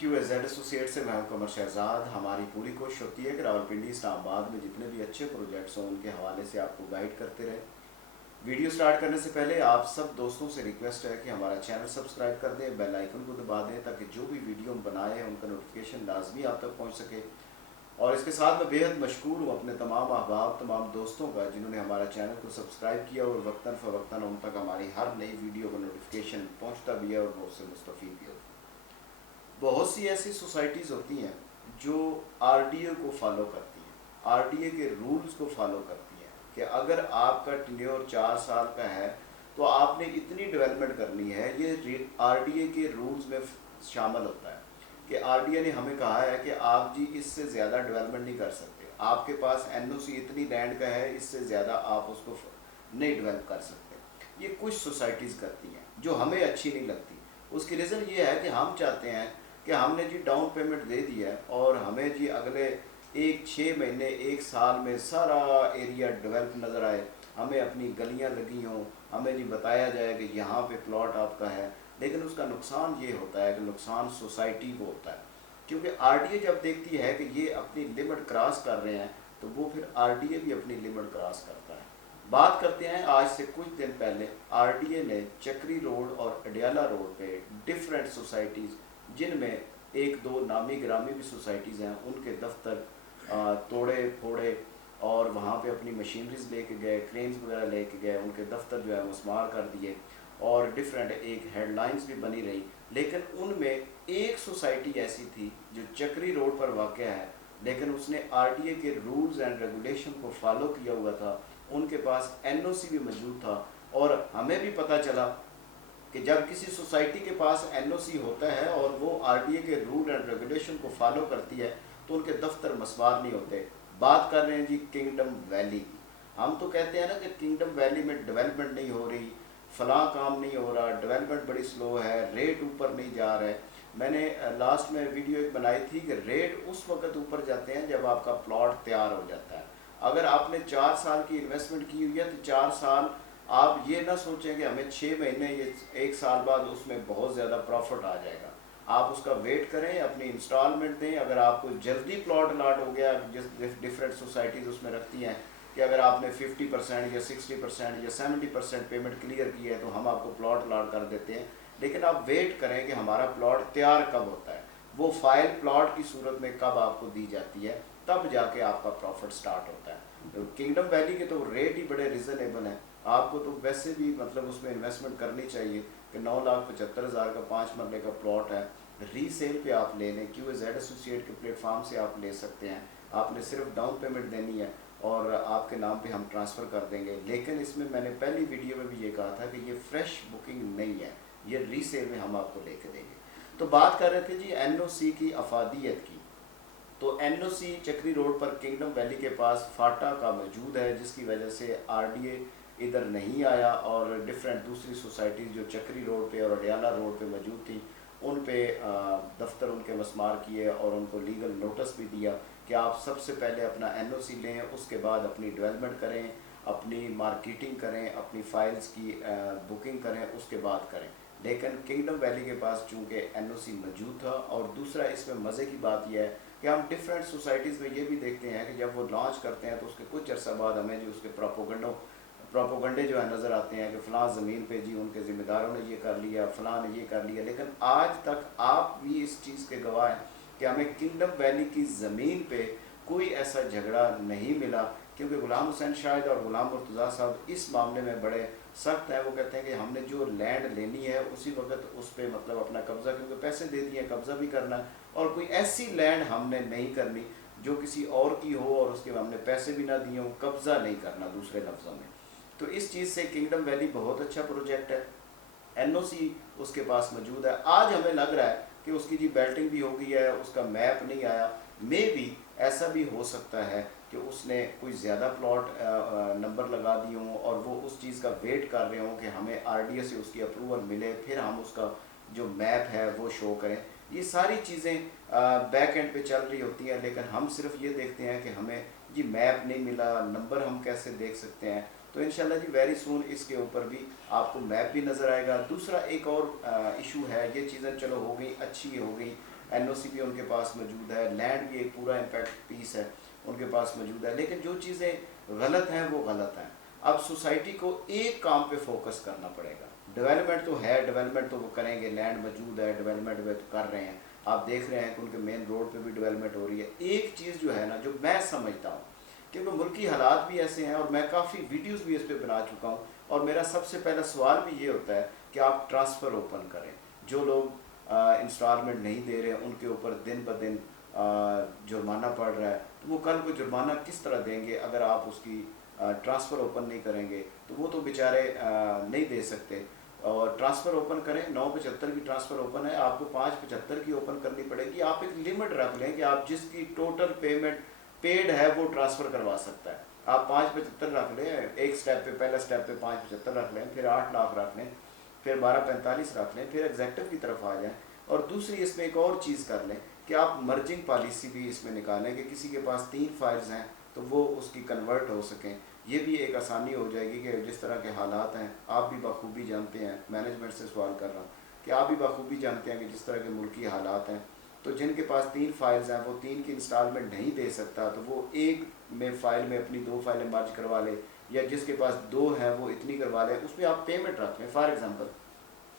QAZ associate से मैं हूं कमर शहजाद। हमारी पूरी कोशिश होती है कि रावलपिंडी इस्लामाबाद में जितने भी अच्छे प्रोजेक्ट्स हों उनके हवाले से आपको गाइड करते रहें। वीडियो स्टार्ट करने से पहले आप सब दोस्तों से रिक्वेस्ट है कि हमारा चैनल सब्सक्राइब कर दें, बेल आइकन को दबा दें ताकि जो भी वीडियो हम बनाए हैं उनका नोटिफिकेशन लाजमी आप तक पहुँच सके। और इसके साथ मैं बेहद मशकूर हूँ अपने तमाम अहबाब तमाम दोस्तों का जिन्होंने हमारा चैनल को सब्सक्राइब किया और वक्तन फ़वक्तन उन तक हमारी हर नई वीडियो का नोटिफिकेशन पहुँचता भी है और वो उससे मुस्तफ़ीद भी होती है। बहुत सी ऐसी सोसाइटीज़ होती हैं जो आरडीए को फॉलो करती हैं, आरडीए के रूल्स को फॉलो करती हैं कि अगर आपका टेन्योर 4 साल का है तो आपने इतनी डेवलपमेंट करनी है। ये आरडीए के रूल्स में शामिल होता है कि आरडीए ने हमें कहा है कि आप जी इससे ज़्यादा डेवलपमेंट नहीं कर सकते, आपके पास एनओसी इतनी लैंड का है, इससे ज़्यादा आप उसको नहीं डेवलप कर सकते। ये कुछ सोसाइटीज़ करती हैं जो हमें अच्छी नहीं लगती। उसकी रीज़न ये है कि हम चाहते हैं कि हमने जी डाउन पेमेंट दे दी है और हमें जी अगले 6 महीने 1 साल में सारा एरिया डेवलप नज़र आए, हमें अपनी गलियां लगी हों, हमें जी बताया जाए कि यहाँ पे प्लॉट आपका है। लेकिन उसका नुकसान ये होता है कि नुकसान सोसाइटी को होता है, क्योंकि आरडीए जब देखती है कि ये अपनी लिमिट क्रॉस कर रहे हैं तो वो फिर आरडीए भी अपनी लिमिट क्रॉस करता है। बात करते हैं आज से कुछ दिन पहले आरडीए ने चक्री रोड और अडियाला रोड पे डिफरेंट सोसाइटीज़ जिनमें एक दो नामी ग्रामी भी सोसाइटीज़ हैं उनके दफ्तर तोड़े फोड़े और वहाँ पे अपनी मशीनरीज लेके गए, क्रेन्स वगैरह लेके गए, उनके दफ्तर जो है मुस्मार कर दिए और डिफरेंट एक हेडलाइंस भी बनी रही। लेकिन उनमें एक सोसाइटी ऐसी थी जो चक्री रोड पर वाक़ है, लेकिन उसने आरडीए के रूल्स एंड रेगुलेशन को फॉलो किया हुआ था, उनके पास एनओसी भी मौजूद था। और हमें भी पता चला कि जब किसी सोसाइटी के पास एनओसी होता है और वो आरडीए के रूल एंड रेगुलेशन को फॉलो करती है तो उनके दफ्तर मसवार नहीं होते। बात कर रहे हैं जी किंगडम वैली की। हम तो कहते हैं ना कि किंगडम वैली में डेवलपमेंट नहीं हो रही, फलां काम नहीं हो रहा, डेवलपमेंट बड़ी स्लो है, रेट ऊपर नहीं जा रहा है। मैंने लास्ट में वीडियो एक बनाई थी कि रेट उस वक्त ऊपर जाते हैं जब आपका प्लॉट तैयार हो जाता है। अगर आपने 4 साल की इन्वेस्टमेंट की हुई है तो 4 साल आप ये ना सोचें कि हमें 6 महीने ये 1 साल बाद उसमें बहुत ज़्यादा प्रॉफिट आ जाएगा। आप उसका वेट करें, अपनी इंस्टॉलमेंट दें। अगर आपको जल्दी प्लॉट अलाट हो गया, जिस डिफरेंट सोसाइटीज़ उसमें रखती हैं कि अगर आपने 50% या 60% या 70% पेमेंट क्लियर की है तो हम आपको प्लॉट अलाट कर देते हैं। लेकिन आप वेट करें कि हमारा प्लॉट तैयार कब होता है, वो फाइल प्लॉट की सूरत में कब आपको दी जाती है, तब जाके आपका प्रॉफिट स्टार्ट होता है। तो किंगडम वैली के तो रेट ही बड़े रिजनेबल हैं। आपको तो वैसे भी मतलब उसमें इन्वेस्टमेंट करनी चाहिए कि 9,75,000 का 5 मरले का प्लॉट है, रीसेल पे आप ले लें। QAZ एसोसिएट के प्लेटफॉर्म से आप ले सकते हैं। आपने सिर्फ डाउन पेमेंट देनी है और आपके नाम पे हम ट्रांसफ़र कर देंगे। लेकिन इसमें मैंने पहली वीडियो में भी ये कहा था कि ये फ्रेश बुकिंग नहीं है, ये रीसेल में हम आपको लेके देंगे। तो बात कर रहे थे जी एनओसी की अफादियत की। तो एनओसी चक्री रोड पर किंगडम वैली के पास फाटा का मौजूद है, जिसकी वजह से आरडीए इधर नहीं आया और डिफरेंट दूसरी सोसाइटीज़ जो चक्री रोड पे और अडियाला रोड पे मौजूद थी उन पे दफ्तर उनके मस्मार किए और उनको लीगल नोटिस भी दिया कि आप सबसे पहले अपना एनओसी लें, उसके बाद अपनी डेवलपमेंट करें, अपनी मार्केटिंग करें, अपनी फाइल्स की बुकिंग करें, उसके बाद करें। लेकिन किंगडम वैली के पास चूँकि एनओसी मौजूद था। और दूसरा इसमें मज़े की बात यह है कि हम डिफरेंट सोसाइटीज़ में ये भी देखते हैं कि जब वो लॉन्च करते हैं तो उसके कुछ अर्सा बाद हमें जो उसके प्रोपोगंडे जो है नज़र आते हैं कि फ़लाँ ज़मीन पे जी उनके ज़िम्मेदारों ने ये कर लिया, फ़लाँ ने ये कर लिया। लेकिन आज तक आप भी इस चीज़ के गवाह हैं कि हमें किंगडम वैली की ज़मीन पे कोई ऐसा झगड़ा नहीं मिला, क्योंकि गुलाम हुसैन शाहिद और गुलाम मुर्तज़ा साहब इस मामले में बड़े सख्त है। वो कहते हैं कि हमने जो लैंड लेनी है उसी वक्त उस पर मतलब अपना कब्ज़ा, क्योंकि पैसे दे दिए कब्ज़ा भी करना है, और कोई ऐसी लैंड हमने नहीं करनी जो किसी और की हो और उसके हमने पैसे भी ना दिए हों, कब्ज़ा नहीं करना दूसरे लफ्ज़ों में। तो इस चीज़ से किंगडम वैली बहुत अच्छा प्रोजेक्ट है, एनओसी उसके पास मौजूद है। आज हमें लग रहा है कि उसकी जी बेल्टिंग भी हो गई है, उसका मैप नहीं आया। मे भी ऐसा भी हो सकता है कि उसने कोई ज़्यादा प्लॉट नंबर लगा दिए हों और वो उस चीज़ का वेट कर रहे हों कि हमें आरडीए से उसकी अप्रूवल मिले, फिर हम उसका जो मैप है वो शो करें। ये सारी चीज़ें बैक एंड पे चल रही होती हैं, लेकिन हम सिर्फ ये देखते हैं कि हमें जी मैप नहीं मिला, नंबर हम कैसे देख सकते हैं। तो इंशाल्लाह जी वेरी सून इसके ऊपर भी आपको मैप भी नज़र आएगा। दूसरा एक और इशू है, ये चीज़ें चलो हो गई, अच्छी हो गई, एनओसी भी उनके पास मौजूद है, लैंड भी एक पूरा इम्पैक्ट पीस है उनके पास मौजूद है, लेकिन जो चीज़ें गलत हैं वो गलत हैं। अब सोसाइटी को एक काम पे फोकस करना पड़ेगा। डेवलपमेंट तो है, डेवलपमेंट तो वो करेंगे, लैंड मौजूद है, डेवलपमेंट वे तो कर रहे हैं, आप देख रहे हैं कि उनके मेन रोड पे भी डेवलपमेंट हो रही है। एक चीज़ जो है ना, जो मैं समझता हूँ, क्योंकि मुल्की हालात भी ऐसे हैं और मैं काफ़ी वीडियोस भी इस पर बना चुका हूँ, और मेरा सबसे पहला सवाल भी ये होता है कि आप ट्रांसफ़र ओपन करें। जो लोग इंस्टॉलमेंट नहीं दे रहे हैं उनके ऊपर दिन ब दिन जुर्माना पड़ रहा है, तो वो कल को जुर्माना किस तरह देंगे अगर आप उसकी ट्रांसफ़र ओपन नहीं करेंगे, तो वो तो बेचारे नहीं दे सकते। और ट्रांसफ़र ओपन करें, 975 की ट्रांसफ़र ओपन है, आपको 575 की ओपन करनी पड़ेगी। आप एक लिमिट रख लें कि आप जिसकी टोटल पेमेंट पेड है वो ट्रांसफ़र करवा सकता है। आप 575 रख लें, एक स्टेप पे, पहला स्टेप पे 575 रख लें, फिर 8 लाख रख लें, फिर 1245 रख लें, फिर एग्जेक्टिव की तरफ आ जाएं। और दूसरी इसमें एक और चीज़ कर लें कि आप मर्जिंग पॉलिसी भी इसमें निकालें कि किसी के पास 3 फाइल्स हैं तो वो उसकी कन्वर्ट हो सकें। ये भी एक आसानी हो जाएगी कि जिस तरह के हालात हैं, आप भी बखूबी जानते हैं, मैनेजमेंट से सवाल कर रहा हूँ कि आप भी बखूबी जानते हैं कि जिस तरह के मुल्की हालात हैं, तो जिनके पास 3 फाइल्स हैं वो 3 की इंस्टॉलमेंट नहीं दे सकता, तो वो एक में फ़ाइल में अपनी 2 फाइलें मर्ज करवा ले, या जिसके पास 2 हैं वो इतनी करवा ले, उसमें आप पेमेंट रख लें। फॉर एग्ज़ाम्पल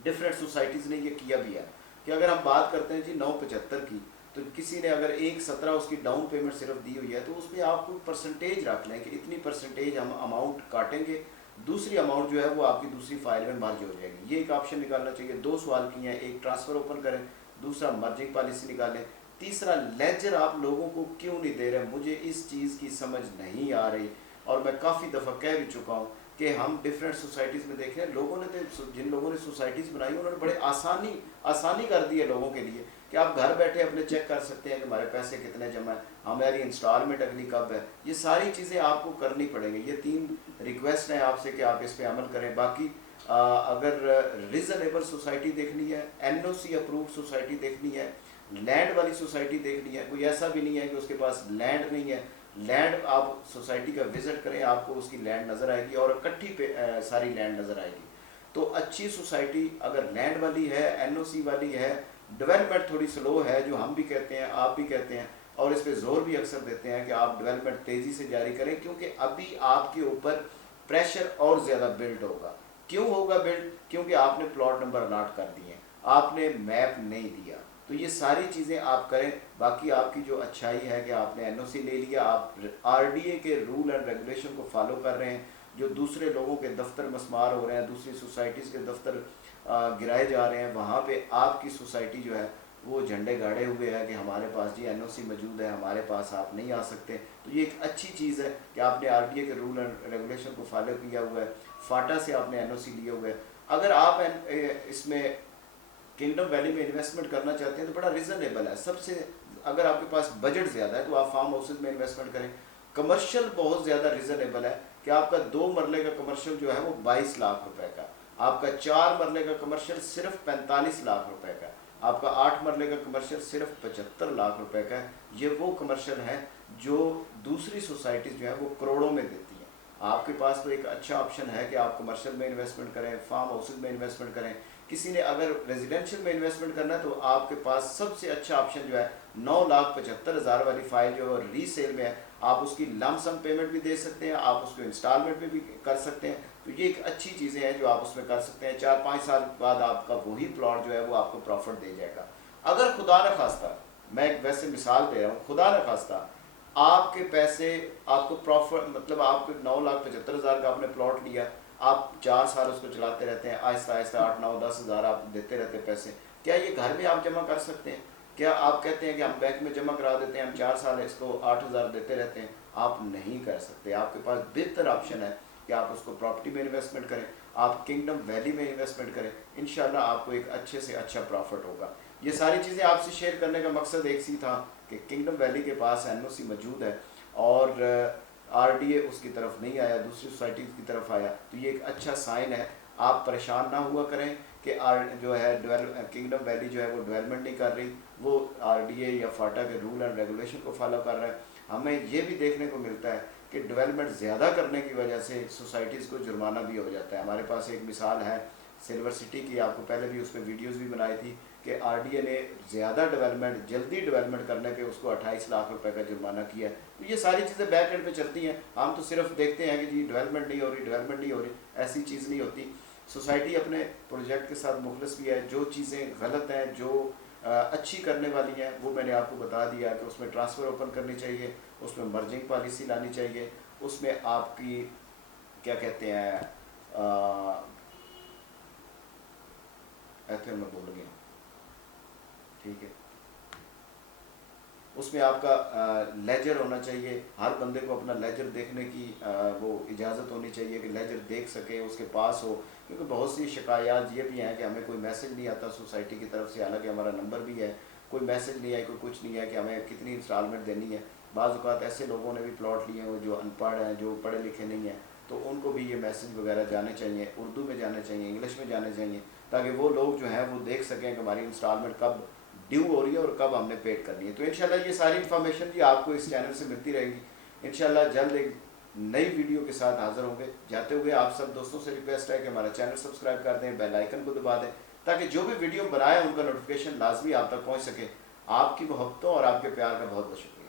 डिफरेंट सोसाइटीज़ ने ये किया भी है कि अगर हम बात करते हैं जी 975 की, तो किसी ने अगर 117 उसकी डाउन पेमेंट सिर्फ दी हुई है, तो उसमें आप कोई परसेंटेज रख लें कि इतनी परसेंटेज हम अमाउंट काटेंगे, दूसरी अमाउंट जो है वो आपकी दूसरी फाइल में मर्ज हो जाएगी। ये एक ऑप्शन निकालना चाहिए। 2 सवाल किए हैं, एक ट्रांसफ़र ओपन करें, दूसरा मर्जिंग पॉलिसी निकालें, तीसरा लेजर आप लोगों को क्यों नहीं दे रहे, मुझे इस चीज़ की समझ नहीं आ रही। और मैं काफ़ी दफ़ा कह भी चुका हूँ कि हम डिफरेंट सोसाइटीज़ में देखें, लोगों ने तो, जिन लोगों ने सोसाइटीज़ बनाई उन्होंने बड़े आसानी कर दी है लोगों के लिए कि आप घर बैठे अपने चेक कर सकते हैं कि हमारे पैसे कितने जमा है, हमारी इंस्टॉलमेंट अगली कब है। ये सारी चीज़ें आपको करनी पड़ेंगी। ये 3 रिक्वेस्ट हैं आपसे कि आप इस पर अमल करें। बाकी अगर रिजनेबल सोसाइटी देखनी है, एनओसी अप्रूव्ड सोसाइटी देखनी है, लैंड वाली सोसाइटी देखनी है, कोई ऐसा भी नहीं है कि उसके पास लैंड नहीं है, लैंड आप सोसाइटी का विज़िट करें, आपको उसकी लैंड नज़र आएगी और इकट्ठी पे सारी लैंड नज़र आएगी। तो अच्छी सोसाइटी अगर लैंड वाली है, एनओसी वाली है, डेवलपमेंट थोड़ी स्लो है, जो हम भी कहते हैं, आप भी कहते हैं, और इस पर जोर भी अक्सर देते हैं कि आप डेवलपमेंट तेज़ी से जारी करें, क्योंकि अभी आपके ऊपर प्रेशर और ज़्यादा बिल्ड होगा। क्यों होगा बिल्ड? क्योंकि आपने प्लॉट नंबर अलॉट कर दिए, आपने मैप नहीं दिया। तो ये सारी चीज़ें आप करें। बाकी आपकी जो अच्छाई है कि आपने एनओसी ले लिया, आप आरडीए के रूल एंड रेगुलेशन को फॉलो कर रहे हैं। जो दूसरे लोगों के दफ्तर मस्मार हो रहे हैं, दूसरी सोसाइटीज़ के दफ्तर गिराए जा रहे हैं, वहाँ पे आपकी सोसाइटी जो है वो झंडे गाड़े हुए है कि हमारे पास जी एनओसी मौजूद है, हमारे पास आप नहीं आ सकते। तो ये एक अच्छी चीज़ है कि आपने आरडीए के रूल एंड रेगुलेशन को फॉलो किया हुआ है, फाटा से आपने एनओसी लिए हुए है। अगर आप इसमें किंगडम वैली में इन्वेस्टमेंट करना चाहते हैं तो बड़ा रिजनेबल है। सबसे अगर आपके पास बजट ज़्यादा है तो आप फार्म हाउसेज में इन्वेस्टमेंट करें। कमर्शियल बहुत ज़्यादा रिजनेबल है कि आपका 2 मरले का कमर्शियल जो है वो 22 लाख रुपए का, आपका 4 मरले का कमर्शियल सिर्फ 45 लाख रुपए का, आपका 8 मरले का कमर्शियल सिर्फ 75 लाख रुपए का है। ये वो कमर्शियल है जो दूसरी सोसाइटीज़ जो है वो करोड़ों में देती हैं। आपके पास तो एक अच्छा ऑप्शन है कि आप कमर्शियल में इन्वेस्टमेंट करें, फार्म हाउसेज में इन्वेस्टमेंट करें। किसी ने अगर रेजिडेंशियल में इन्वेस्टमेंट करना है तो आपके पास सबसे अच्छा ऑप्शन जो है 9,75,000 वाली फाइल जो है रीसेल में है, आप उसकी लमसम पेमेंट भी दे सकते हैं, आप उसको इंस्टॉलमेंट में भी कर सकते हैं। तो ये एक अच्छी चीज़ें हैं जो आप उसमें कर सकते हैं। 4-5 साल बाद आपका वही प्लॉट जो है वो आपको प्रॉफिट दे जाएगा। अगर खुदा न खास्ता, मैं एक वैसे मिसाल दे रहा हूँ, खुदा न खास्ता आपके पैसे आपको प्रॉफिट, मतलब आपको 9,75,000 का आपने प्लॉट लिया, आप 4 साल उसको चलाते रहते हैं, आहिस्ता आहिस्ता 8-9-10 हज़ार आप देते रहते हैं पैसे, क्या ये घर में आप जमा कर सकते हैं? क्या आप कहते हैं कि हम बैंक में जमा करा देते हैं, हम 4 साल इसको 8,000 देते रहते हैं? आप नहीं कर सकते। आपके पास बेहतर ऑप्शन है कि आप उसको प्रॉपर्टी में इन्वेस्टमेंट करें, आप किंगडम वैली में इन्वेस्टमेंट करें। इंशाल्लाह आपको एक अच्छे से अच्छा प्रॉफिट होगा। ये सारी चीज़ें आपसे शेयर करने का मकसद एक सी था कि किंगडम वैली के पास एनओसी मौजूद है और आरडीए उसकी तरफ नहीं आया, दूसरी सोसाइटीज़ की तरफ आया। तो ये एक अच्छा साइन है। आप परेशान ना हुआ करें कि जो है किंगडम वैली जो है वो डेवलपमेंट नहीं कर रही, वो आरडीए या फाटा के रूल एंड रेगुलेशन को फॉलो कर रहा है। हमें ये भी देखने को मिलता है कि डेवलपमेंट ज़्यादा करने की वजह से सोसाइटीज़ को जुर्माना भी हो जाता है। हमारे पास एक मिसाल है सिल्वर सिटी की, आपको पहले भी उस पर वीडियोज़ भी बनाई थी कि आरडीए ने ज़्यादा डेवलपमेंट, जल्दी डेवलपमेंट करने पे उसको 28 लाख रुपए का जुर्माना किया है। तो ये सारी चीज़ें बैक एंड पे चलती हैं। हम तो सिर्फ देखते हैं कि जी डेवलपमेंट नहीं हो रही, डेवलपमेंट नहीं हो रही, ऐसी चीज़ नहीं होती। सोसाइटी अपने प्रोजेक्ट के साथ मुखलस भी है। जो चीज़ें गलत हैं, जो अच्छी करने वाली हैं, वो मैंने आपको बता दिया कि उसमें ट्रांसफ़र ओपन करनी चाहिए, उसमें मर्जिंग पॉलिसी लानी चाहिए, उसमें आपकी क्या कहते हैं, एथर में बोल गया, ठीक है, उसमें आपका लेजर होना चाहिए। हर बंदे को अपना लेजर देखने की वो इजाज़त होनी चाहिए कि लेजर देख सके, उसके पास हो। क्योंकि बहुत सी शिकायत ये भी हैं कि हमें कोई मैसेज नहीं आता सोसाइटी की तरफ से, हालांकि हमारा नंबर भी है, कोई मैसेज नहीं है, कोई कुछ नहीं है कि हमें कितनी इंस्टॉलमेंट देनी है। बाज़ औक़ात ऐसे लोगों ने भी प्लॉट लिए हैं जो अनपढ़ हैं, जो पढ़े लिखे नहीं हैं, तो उनको भी ये मैसेज वगैरह जाने चाहिए, उर्दू में जाने चाहिए, इंग्लिश में जाने चाहिए, ताकि वो लोग जो हैं वो देख सकें कि हमारी इंस्टॉलमेंट कब ड्यू हो रही है और कब हमने पेड करनी है। तो इंशाल्लाह ये सारी इन्फॉर्मेशन भी आपको इस चैनल से मिलती रहेगी। इंशाल्लाह जल्द एक नई वीडियो के साथ हाजिर होंगे। जाते हुए आप सब दोस्तों से रिक्वेस्ट है कि हमारा चैनल सब्सक्राइब कर दें, बेल आइकन को दबा दें, ताकि जो भी वीडियो बनाए उनका नोटिफिकेशन लाजमी आप तक पहुँच सके। आपकी मोहब्बतों और आपके प्यार का बहुत बहुत शुक्रिया।